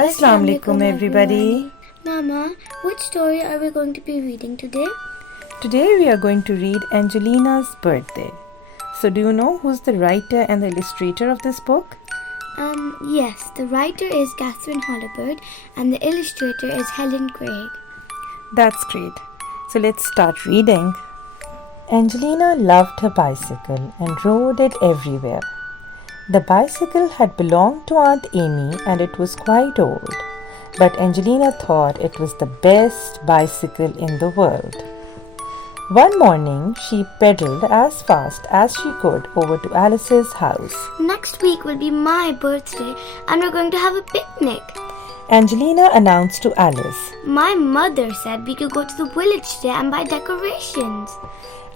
Assalamu alaikum everybody. Mama, which story are we going to be reading today? Today we are going to read Angelina's birthday. So do you know who's the writer and the illustrator of this book? Yes, the writer is Catherine Hollibird and the illustrator is Helen Craig. That's great. So let's start reading. Angelina loved her bicycle and rode it everywhere. The bicycle had belonged to Aunt Amy and it was quite old. But Angelina thought it was the best bicycle in the world. One morning, she pedaled as fast as she could over to Alice's house. Next week will be my birthday and we're going to have a picnic. Angelina announced to Alice. My mother said we could go to the village today and buy decorations.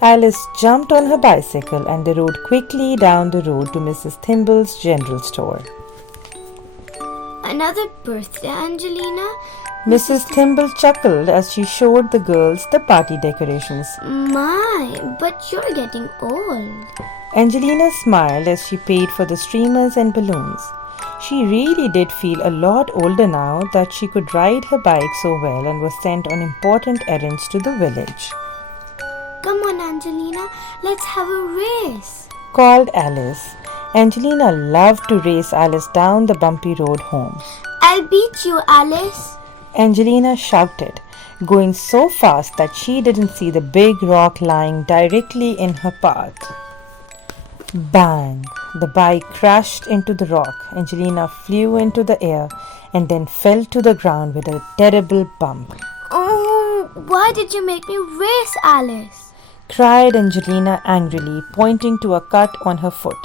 Alice jumped on her bicycle and they rode quickly down the road to Mrs. Thimble's general store. Another birthday, Angelina? Mrs. Thimble chuckled as she showed the girls the party decorations. My, but you're getting old. Angelina smiled as she paid for the streamers and balloons. She really did feel a lot older now that she could ride her bike so well and was sent on important errands to the village. Come on, Angelina, let's have a race, called Alice. Angelina loved to race Alice down the bumpy road home. I'll beat you, Alice. Angelina shouted, going so fast that she didn't see the big rock lying directly in her path. Bang! The bike crashed into the rock. Angelina flew into the air and then fell to the ground with a terrible bump. Oh, why did you make me race, Alice? Cried Angelina angrily, pointing to a cut on her foot.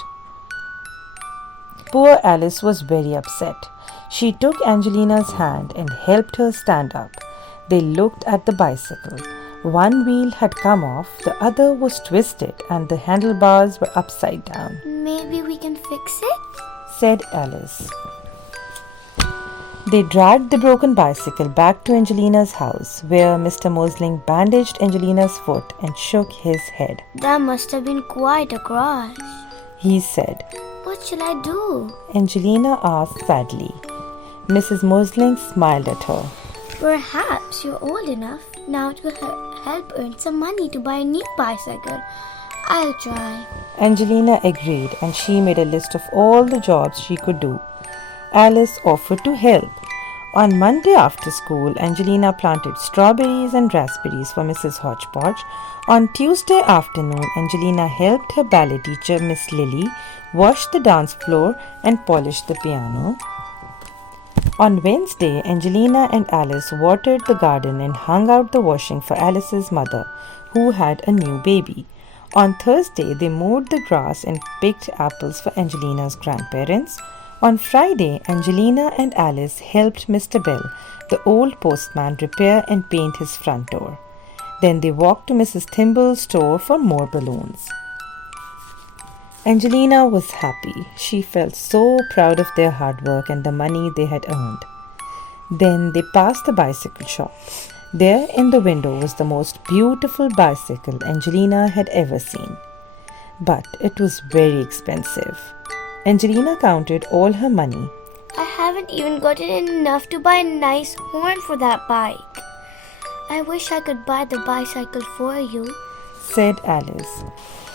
Poor Alice was very upset. She took Angelina's hand and helped her stand up. They looked at the bicycle. One wheel had come off, the other was twisted, and the handlebars were upside down. Maybe we can fix it? Said Alice. They dragged the broken bicycle back to Angelina's house, where Mr. Mosling bandaged Angelina's foot and shook his head. That must have been quite a crash, he said. What shall I do? Angelina asked sadly. Mrs. Mosling smiled at her. Perhaps you're old enough now to help earn some money to buy a new bicycle. I'll try. Angelina agreed and she made a list of all the jobs she could do. Alice offered to help. On Monday after school, Angelina planted strawberries and raspberries for Mrs. Hodgepodge. On Tuesday afternoon, Angelina helped her ballet teacher, Miss Lily, wash the dance floor and polish the piano. On Wednesday, Angelina and Alice watered the garden and hung out the washing for Alice's mother, who had a new baby. On Thursday, they mowed the grass and picked apples for Angelina's grandparents. On Friday, Angelina and Alice helped Mr. Bell, the old postman, repair and paint his front door. Then they walked to Mrs. Thimble's store for more balloons. Angelina was happy. She felt so proud of their hard work and the money they had earned. Then they passed the bicycle shop. There in the window was the most beautiful bicycle Angelina had ever seen. But it was very expensive. Angelina counted all her money. I haven't even gotten enough to buy a nice horn for that bike. I wish I could buy the bicycle for you, said Alice.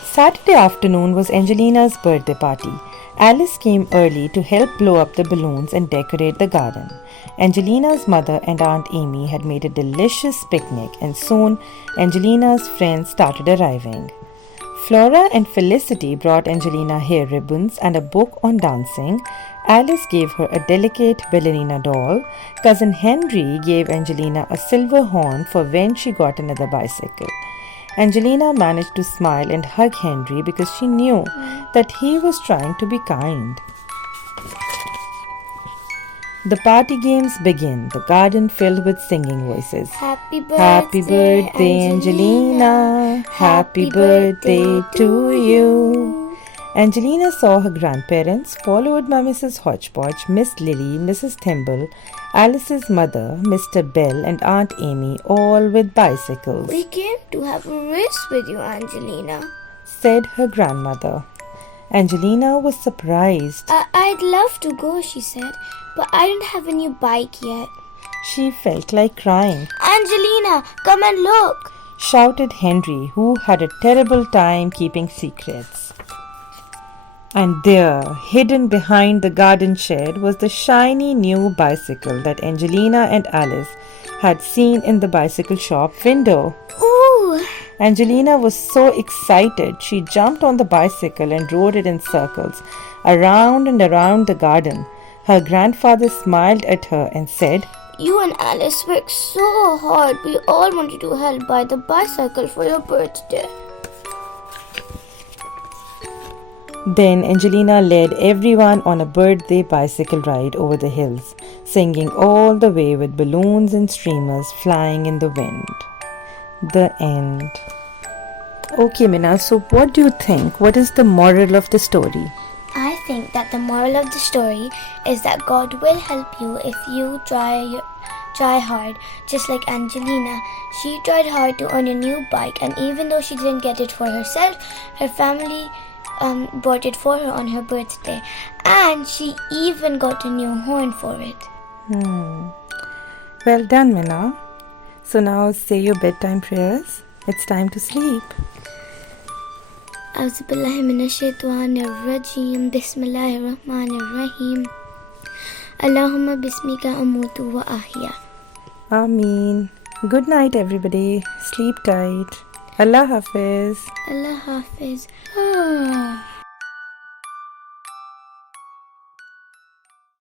Saturday afternoon was Angelina's birthday party. Alice came early to help blow up the balloons and decorate the garden. Angelina's mother and Aunt Amy had made a delicious picnic and soon Angelina's friends started arriving. Flora and Felicity brought Angelina hair ribbons and a book on dancing. Alice gave her a delicate ballerina doll. Cousin Henry gave Angelina a silver horn for when she got another bicycle. Angelina managed to smile and hug Henry because she knew that he was trying to be kind. The party games began, the garden filled with singing voices. Happy birthday, Angelina. Happy birthday to you. Angelina saw her grandparents, followed by Mrs. Hodgepodge, Miss Lily, Mrs. Thimble, Alice's mother, Mr. Bell, and Aunt Amy, all with bicycles. We came to have a race with you, Angelina, said her grandmother. Angelina was surprised. I'd love to go, she said, but I don't have a new bike yet. She felt like crying. Angelina, come and look, shouted Henry, who had a terrible time keeping secrets. And there, hidden behind the garden shed, was the shiny new bicycle that Angelina and Alice had seen in the bicycle shop window. Ooh! Angelina was so excited, she jumped on the bicycle and rode it in circles, around and around the garden. Her grandfather smiled at her and said, You and Alice worked so hard. We all wanted to help buy the bicycle for your birthday. Then Angelina led everyone on a birthday bicycle ride over the hills, singing all the way with balloons and streamers flying in the wind. The end. Okay, Mina, so what do you think? What is the moral of the story? I think that the moral of the story is that God will help you if you try hard. Just like Angelina, she tried hard to earn a new bike, and even though she didn't get it for herself, her family bought it for her on her birthday, and she even got a new horn for it. Well done, Mina. So now say your bedtime prayers. It's time to sleep. أعوذ بالله من الشيطان الرجيم بسم الله الرحمن الرحيم اللهم باسمك أموت وأحيا. Ameen. Good night, everybody. Sleep tight. Allah Hafiz. Allah Hafiz.